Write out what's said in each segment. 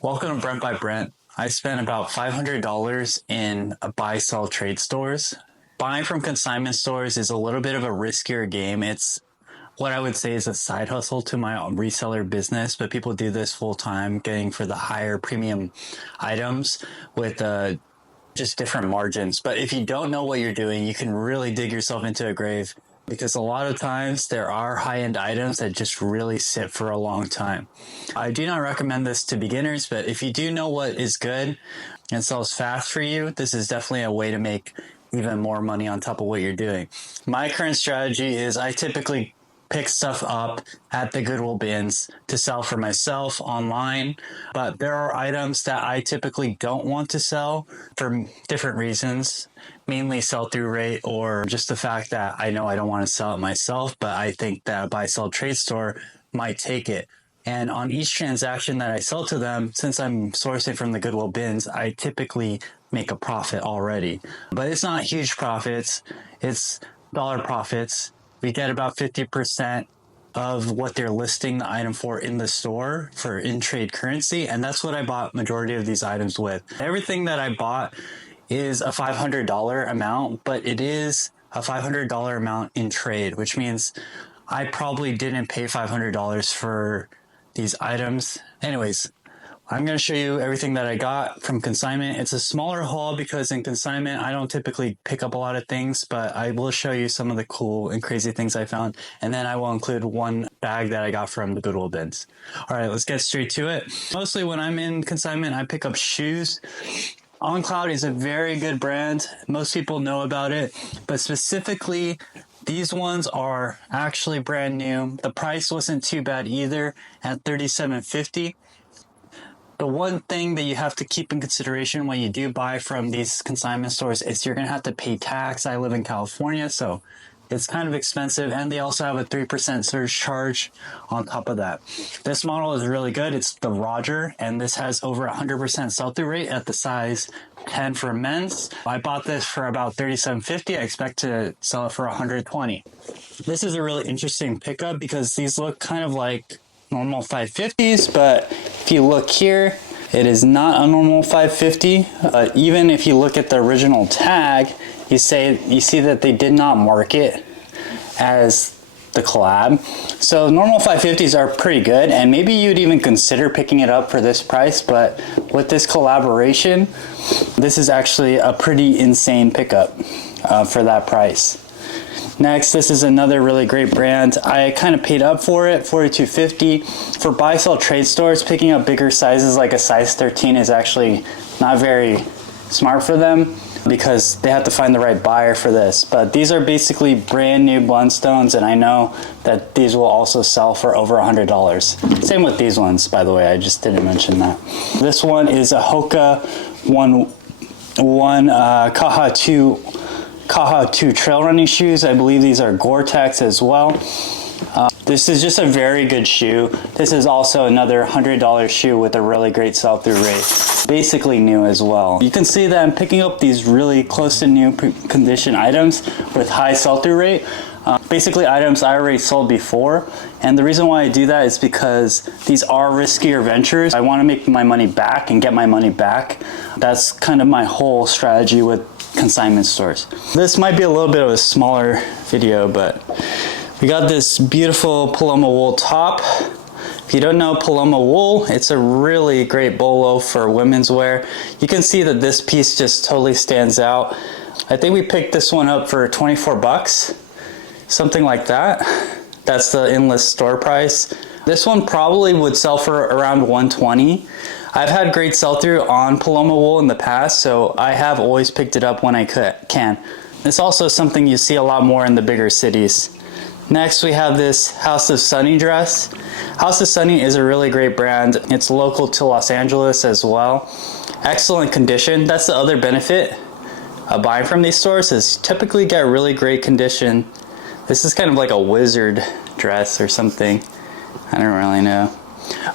Welcome to Brent by Brent. I spent about $500 in buy-sell trade stores. Buying from consignment stores is a little bit of a riskier game. It's what I would say is a side hustle to my reseller business, but people do this full time, getting for the higher premium items with just different margins. But if you don't know what you're doing, you can really dig yourself into a grave because a lot of times there are high-end items that just really sit for a long time. I do not recommend this to beginners, but if you do know what is good and sells fast for you, this is definitely a way to make even more money on top of what you're doing. My current strategy is I typically pick stuff up at the Goodwill bins to sell for myself online. But there are items that I typically don't want to sell for different reasons, mainly sell-through rate or just the fact that I know I don't want to sell it myself, but I think that a buy-sell trade store might take it. And on each transaction that I sell to them, since I'm sourcing from the Goodwill bins, I typically make a profit already. But it's not huge profits, it's dollar profits. We get about 50% of what they're listing the item for in the store for in-trade currency. And that's what I bought majority of these items with. Everything that I bought is a $500 amount, but it is a $500 amount in trade, which means I probably didn't pay $500 for these items. Anyways, I'm going to show you everything that I got from consignment. It's a smaller haul because in consignment, I don't typically pick up a lot of things, but I will show you some of the cool and crazy things I found. And then I will include one bag that I got from the Goodwill bins. All right, let's get straight to it. Mostly when I'm in consignment, I pick up shoes. OnCloud is a very good brand. Most people know about it, but specifically, these ones are actually brand new. The price wasn't too bad either at $37.50. The one thing that you have to keep in consideration when you do buy from these consignment stores is you're going to have to pay tax. I live in California, so it's kind of expensive. And they also have a 3% surge charge on top of that. This model is really good. It's the Roger, and this has over 100% sell-through rate at the size 10 for men's. I bought this for about $37.50. I expect to sell it for $120. This is a really interesting pickup because these look kind of like normal 550s, but if you look here, it is not a normal 550. Even if you look at the original tag, you see that they did not mark it as the collab. So normal 550s are pretty good, and maybe you'd even consider picking it up for this price, but with this collaboration, this is actually a pretty insane pickup for that price. Next, this is another really great brand. I kind of paid up for it, $42.50. For buy-sell trade stores, picking up bigger sizes like a size 13 is actually not very smart for them because they have to find the right buyer for this. But these are basically brand new Blundstones, and I know that these will also sell for over $100. Same with these ones, by the way. I just didn't mention that. This one is a Hoka Kaha 2 trail running shoes. I believe these are Gore-Tex as well. This is just a very good shoe. This is also another $100 shoe with a really great sell-through rate. Basically new as well. You can see that I'm picking up these really close to new condition items with high sell-through rate. Basically items I already sold before. And the reason why I do that is because these are riskier ventures. I want to make my money back and get my money back. That's kind of my whole strategy with consignment stores. This might be a little bit of a smaller video, but we got this beautiful Paloma wool top. If you don't know Paloma wool, it's a really great bolo for women's wear. You can see that this piece just totally stands out. I think we picked this one up for 24 bucks, something like that. That's the in-list store price. This one probably would sell for around 120. I've had great sell-through on Paloma wool in the past, so I have always picked it up when I can. It's also something you see a lot more in the bigger cities. Next, we have this House of Sunny dress. House of Sunny is a really great brand. It's local to Los Angeles as well. Excellent condition. That's the other benefit of buying from these stores is typically get really great condition. This is kind of like a wizard dress or something. I don't really know.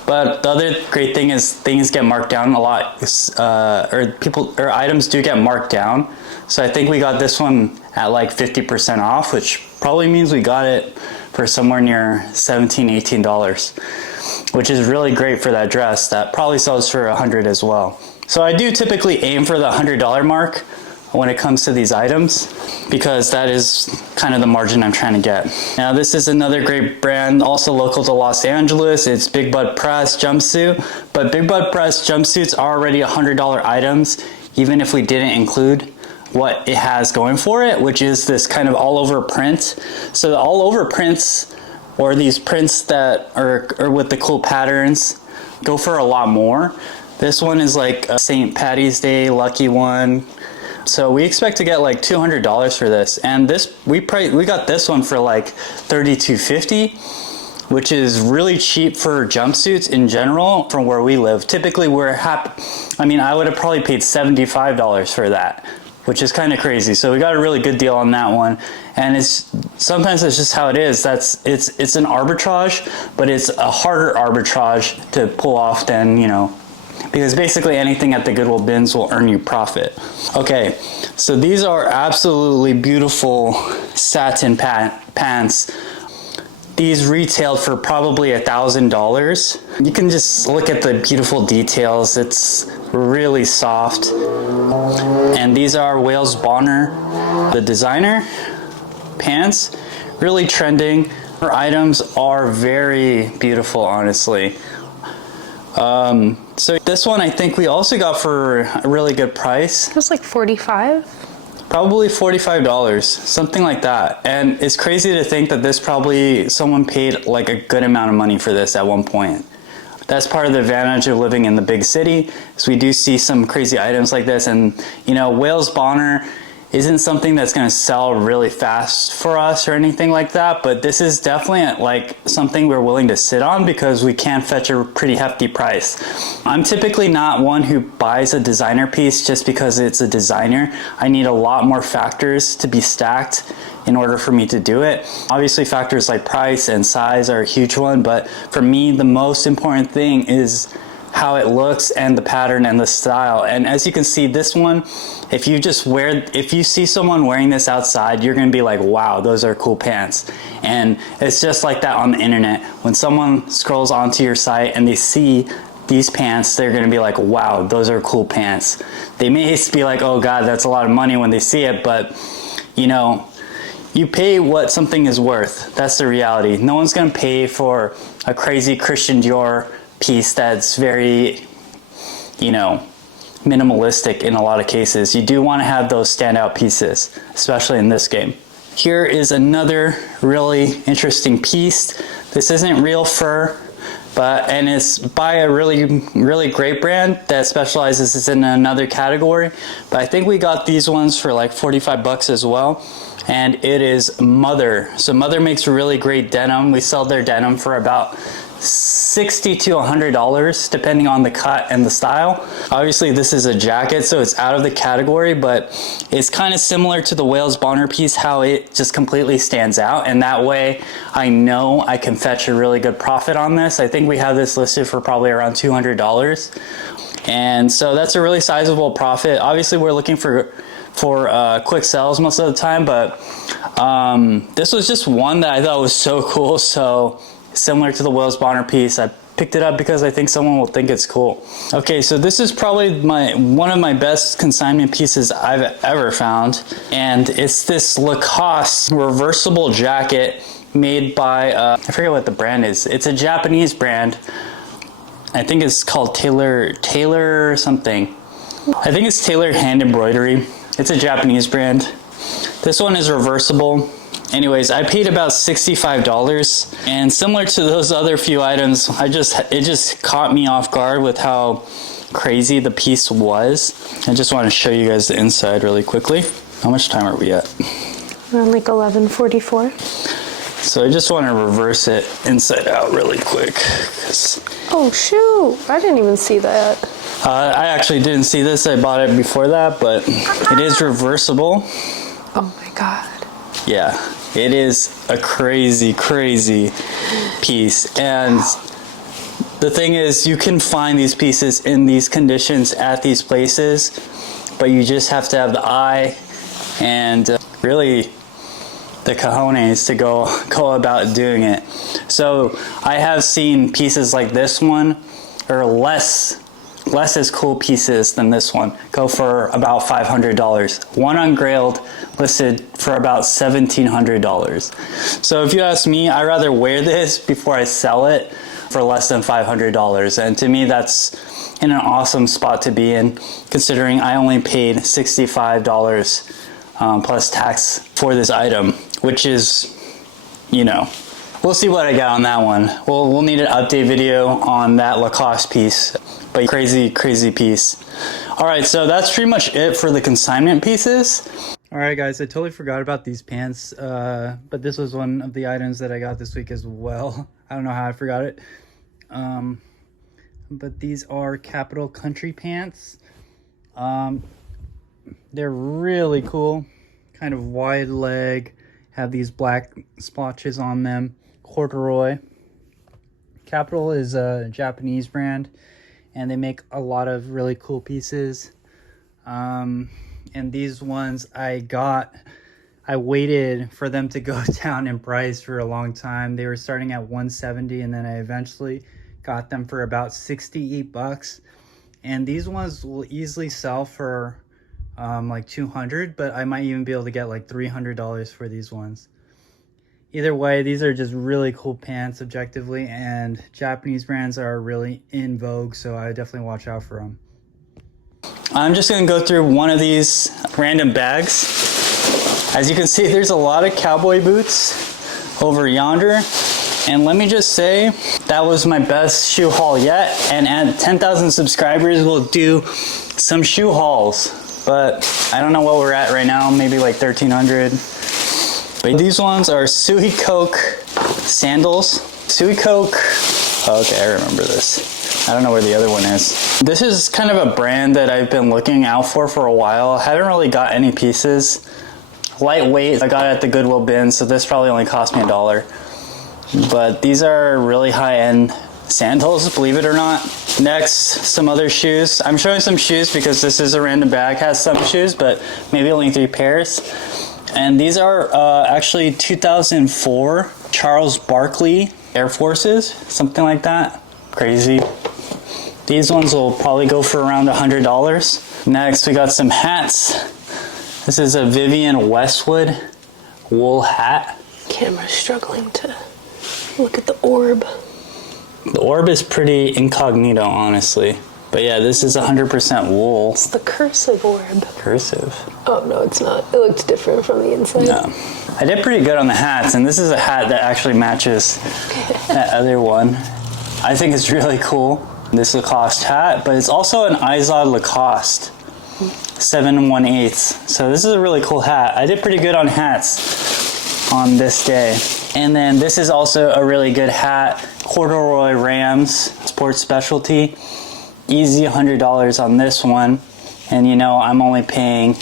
But the other great thing is things get marked down a lot, or items do get marked down. So I think we got this one at like 50% off, which probably means we got it for somewhere near $17, $18, which is really great for that dress that probably sells for $100 as well. So I do typically aim for the $100 mark when it comes to these items, because that is kind of the margin I'm trying to get. Now this is another great brand, also local to Los Angeles. It's Big Bud Press jumpsuit, but Big Bud Press jumpsuits are already $100 items, even if we didn't include what it has going for it, which is this kind of all over print. So the all over prints, or these prints that are with the cool patterns, go for a lot more. This one is like a St. Patty's Day lucky one. So we expect to get like $200 for this, and this we got this one for like $32.50, which is really cheap for jumpsuits in general from where we live. Typically we're happy. I mean, I would have probably paid $75 for that, which is kind of crazy. So we got a really good deal on that one, and sometimes it's just how it is. It's an arbitrage, but it's a harder arbitrage to pull off than, you know, because basically anything at the Goodwill bins will earn you profit. Okay, so these are absolutely beautiful satin pants. These retailed for probably $1,000. You can just look at the beautiful details. It's really soft. And these are Wales Bonner, the designer pants, really trending. Her items are very beautiful, honestly. So this one I think we also got for a really good price. It was like $45? Probably $45, something like that. And it's crazy to think that this probably someone paid like a good amount of money for this at one point. That's part of the advantage of living in the big city, is we do see some crazy items like this. And you know, Wales Bonner isn't something that's going to sell really fast for us or anything like that, but this is definitely like something we're willing to sit on because we can fetch a pretty hefty price. I'm typically not one who buys a designer piece just because it's a designer. I need a lot more factors to be stacked in order for me to do it. Obviously factors like price and size are a huge one, but for me the most important thing is how it looks and the pattern and the style. And as you can see, this one, if you see someone wearing this outside, you're gonna be like, wow, those are cool pants. And it's just like that on the internet. When someone scrolls onto your site and they see these pants, they're gonna be like, wow, those are cool pants. They may be like, oh God, that's a lot of money when they see it, but you know, you pay what something is worth. That's the reality. No one's gonna pay for a crazy Christian Dior piece that's very, you know, minimalistic in a lot of cases. You do want to have those standout pieces, especially in this game. Here is another really interesting piece. This isn't real fur, and it's by a really great brand that specializes in another category. But I think we got these ones for like 45 bucks as well. And it is Mother. So Mother makes really great denim. We sell their denim for about $60 to $100 depending on the cut and the style. Obviously this is a jacket, so it's out of the category, but it's kind of similar to the Wales Bonner piece, how it just completely stands out, and that way I know I can fetch a really good profit on this. I think we have this listed for probably around $200, and so that's a really sizable profit. Obviously we're looking for quick sales most of the time, but this was just one that I thought was so cool. So similar to the Wales Bonner piece, I picked it up because I think someone will think it's cool. Okay, so this is probably one of my best consignment pieces I've ever found, and it's this Lacoste reversible jacket made by I forget what the brand is. It's a Japanese brand. I think it's called Taylor something. I think it's Taylor Hand Embroidery. It's a Japanese brand. This one is reversible. Anyways, I paid about $65, and similar to those other few items, it just caught me off guard with how crazy the piece was. I just want to show you guys the inside really quickly. How much time are we at? Around like 11:44. So I just want to reverse it inside out really quick. Oh shoot, I didn't even see that. I actually didn't see this. I bought it before that, but it is reversible. Oh my God. Yeah, it is a crazy piece. And the thing is, you can find these pieces in these conditions at these places, but you just have to have the eye and really the cojones to go about doing it. So I have seen pieces like this one, or less as cool pieces than this one, go for about $500. One ungrailed listed for about $1,700. So if you ask me, I'd rather wear this before I sell it for less than $500. And to me, that's in an awesome spot to be in, considering I only paid $65 plus tax for this item, which is, you know, we'll see what I got on that one. We'll need an update video on that Lacoste piece, but crazy piece. All right, so that's pretty much it for the consignment pieces. All right, guys, I totally forgot about these pants, but this was one of the items that I got this week as well. I don't know how I forgot it. But these are Capital Country pants. They're really cool, kind of wide leg, have these black splotches on them, corduroy. Capital is a Japanese brand, and they make a lot of really cool pieces. And these ones I waited for them to go down in price for a long time. They were starting at $170, and then I eventually got them for about $68. And these ones will easily sell for like $200, but I might even be able to get like $300 for these ones. Either way, these are just really cool pants objectively, and Japanese brands are really in vogue, so I definitely watch out for them. I'm just gonna go through one of these random bags. As you can see, there's a lot of cowboy boots over yonder, and let me just say, that was my best shoe haul yet, and at 10,000 subscribers, we'll do some shoe hauls, but I don't know what we're at right now, maybe like 1,300. But these ones are Suey Coke sandals. Suey Coke, oh, okay, I remember this. I don't know where the other one is. This is kind of a brand that I've been looking out for a while. I haven't really got any pieces. Lightweight, I got it at the Goodwill bin, so this probably only cost me $1. But these are really high-end sandals, believe it or not. Next, some other shoes. I'm showing some shoes because this is a random bag, has some shoes, but maybe only 3 pairs. And these are actually 2004 Charles Barkley Air Forces, something like that. Crazy. These ones will probably go for around $100. Next, we got some hats. This is a Vivian Westwood wool hat. Camera's struggling to look at the orb. The orb is pretty incognito, honestly. But yeah, this is 100% wool. It's the cursive orb. Cursive? Oh, no, it's not. It looked different from the inside. No. I did pretty good on the hats, and this is a hat that actually matches that other one. I think it's really cool, this Lacoste hat, but it's also an Izod Lacoste 7/1/8. So this is a really cool hat. I did pretty good on hats on this day. And then this is also a really good hat, corduroy Rams sports specialty. Easy $100 on this one, and you know I'm only paying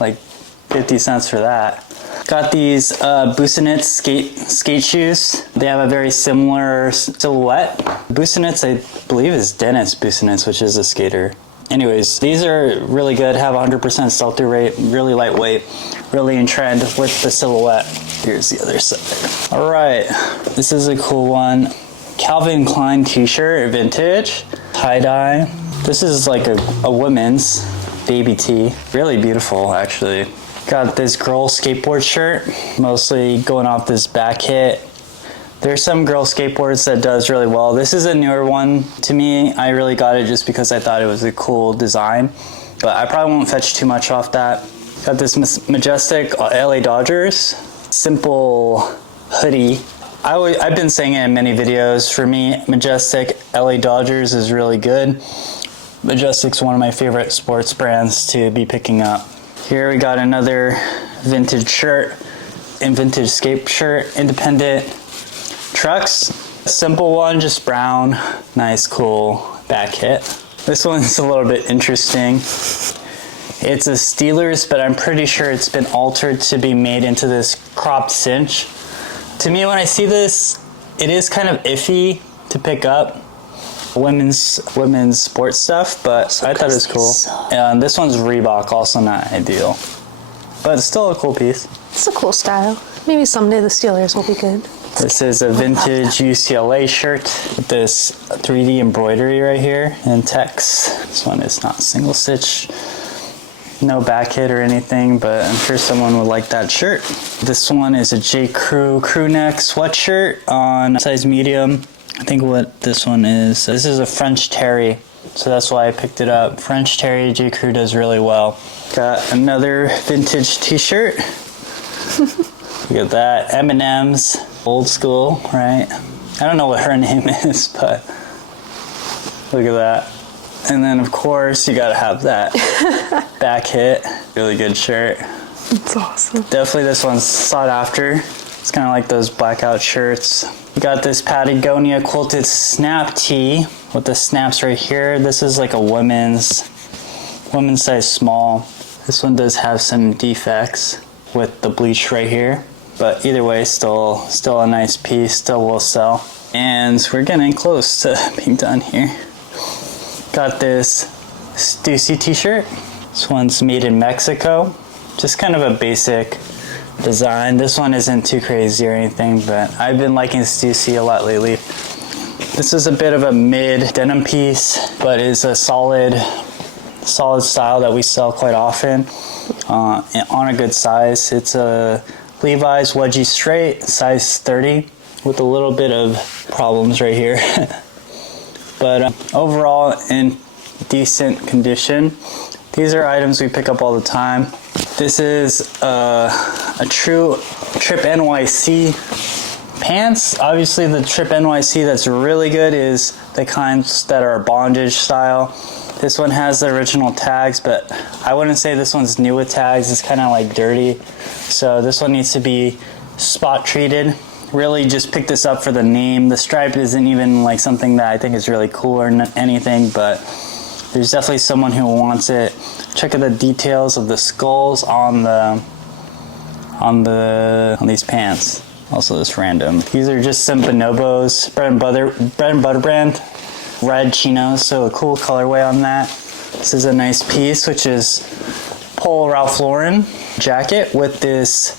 like 50 cents for that. Got these Busenitz skate shoes. They have a very similar silhouette. Busenitz, I believe, is Dennis Busenitz, which is a skater. Anyways, these are really good, have 100% sell-through rate, really lightweight, really in trend with the silhouette. Here's the other side. All right, this is a cool one. Calvin Klein t-shirt, vintage, tie-dye. This is like a women's baby tee. Really beautiful, actually. Got this girl skateboard shirt, mostly going off this back hit. There's some girl skateboards that does really well. This is a newer one to me. I really got it just because I thought it was a cool design, but I probably won't fetch too much off that. Got this Majestic LA Dodgers simple hoodie. I've been saying it in many videos. For me, Majestic LA Dodgers is really good. Majestic's one of my favorite sports brands to be picking up. Here we got another vintage shirt and vintage skate shirt, independent trucks. A simple one, just brown, nice, cool back hit. This one's a little bit interesting. It's a Steelers, but I'm pretty sure it's been altered to be made into this cropped cinch. To me, when I see this, it is kind of iffy to pick up women's sports stuff, but I thought it was cool. And this one's Reebok, also not ideal, but it's still a cool piece. It's a cool style. Maybe someday the Steelers will be good. This is a vintage UCLA shirt with this 3D embroidery right here and text. This one is not single stitch. No back hit or anything, but I'm sure someone would like that shirt. This one is a J. Crew crew neck sweatshirt on size medium. I think what this one is, this is a French Terry, so that's why I picked it up. French Terry, J. Crew does really well. Got another vintage t-shirt. Look at that, M&M's, old school, right? I don't know what her name is, but look at that. And then of course you gotta have that back hit. Really good shirt. It's awesome. Definitely this one's sought after. It's kind of like those blackout shirts. We got this Patagonia quilted snap tee with the snaps right here. This is like a women's size small. This one does have some defects with the bleach right here, but either way, still a nice piece, still will sell. And we're getting close to being done here. Got this Stussy t-shirt. This one's made in Mexico. Just kind of a basic design. This one isn't too crazy or anything, but I've been liking Stussy a lot lately. This is a bit of a mid denim piece, but is a solid style that we sell quite often on a good size. It's a Levi's wedgie straight, size 30, with a little bit of problems right here. But overall in decent condition. These are items we pick up all the time. This is a true Trip NYC pants. Obviously the Trip NYC that's really good is the kinds that are bondage style. This one has the original tags, but I wouldn't say this one's new with tags. It's kind of like dirty. So this one needs to be spot treated. Really just pick this up for the name. The stripe isn't even like something that I think is really cool or anything, but there's definitely someone who wants it. Check out the details of the skulls on these pants. Also this random. These are just some Bonobos, bread and butter brand, red chinos, so a cool colorway on that. This is a nice piece, which is Polo Ralph Lauren jacket with this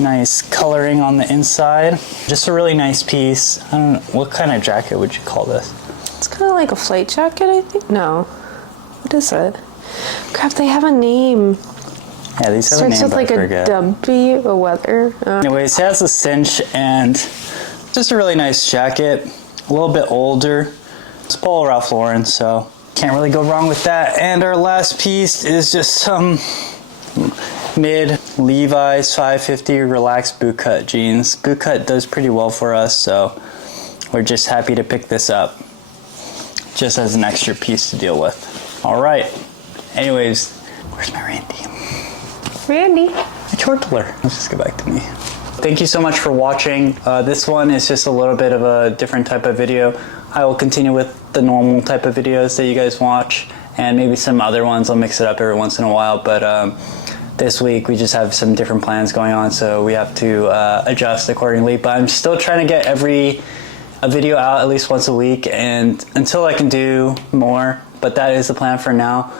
nice coloring on the inside. Just a really nice piece. I don't know, what kind of jacket would you call this? It's kind of like a flight jacket, I think. No. What is it? Crap, they have a name. Yeah, these have a name, starts with like a W, a weather. Anyways, it has a cinch and just a really nice jacket. A little bit older. It's Polo Ralph Lauren, so can't really go wrong with that. And our last piece is just some mid Levi's 550 relaxed bootcut jeans. Bootcut does pretty well for us, so we're just happy to pick this up just as an extra piece to deal with. All right. Anyways, where's my Randy? I chortled her. Let's just go back to me. Thank you so much for watching. This one is just a little bit of a different type of video. I will continue with the normal type of videos that you guys watch, and maybe some other ones. I'll mix it up every once in a while, but this week we just have some different plans going on, so we have to adjust accordingly. But I'm still trying to get a video out at least once a week, and until I can do more, but that is the plan for now.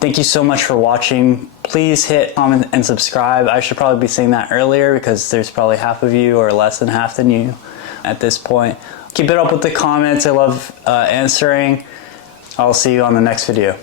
Thank you so much for watching. Please hit comment and subscribe. I should probably be saying that earlier because there's probably half of you or less than half than you at this point. Keep it up with the comments. I love answering. I'll see you on the next video.